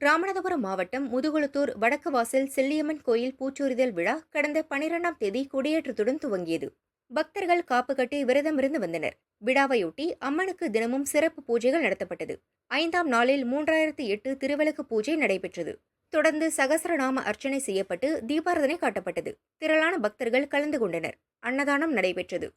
ராமநாதபுரம் மாவட்டம் முதுகுளத்தூர் வடக்கு வாசல் செல்லியம்மன் கோயில் பூச்சொரிதல் விழா கடந்த 12ஆம் தேதி கொடியேற்றத்துடன் துவங்கியது. பக்தர்கள் காப்பு கட்டி விரதமிருந்து வந்தனர். விழாவையொட்டி அம்மனுக்கு தினமும் சிறப்பு பூஜைகள் நடத்தப்பட்டது. 5ஆம் நாளில் 3008 திருவிளக்கு பூஜை நடைபெற்றது. தொடர்ந்து சகசரநாம அர்ச்சனை செய்யப்பட்டு தீபாரதனை காட்டப்பட்டது. திரளான பக்தர்கள் கலந்து கொண்டனர். அன்னதானம் நடைபெற்றது.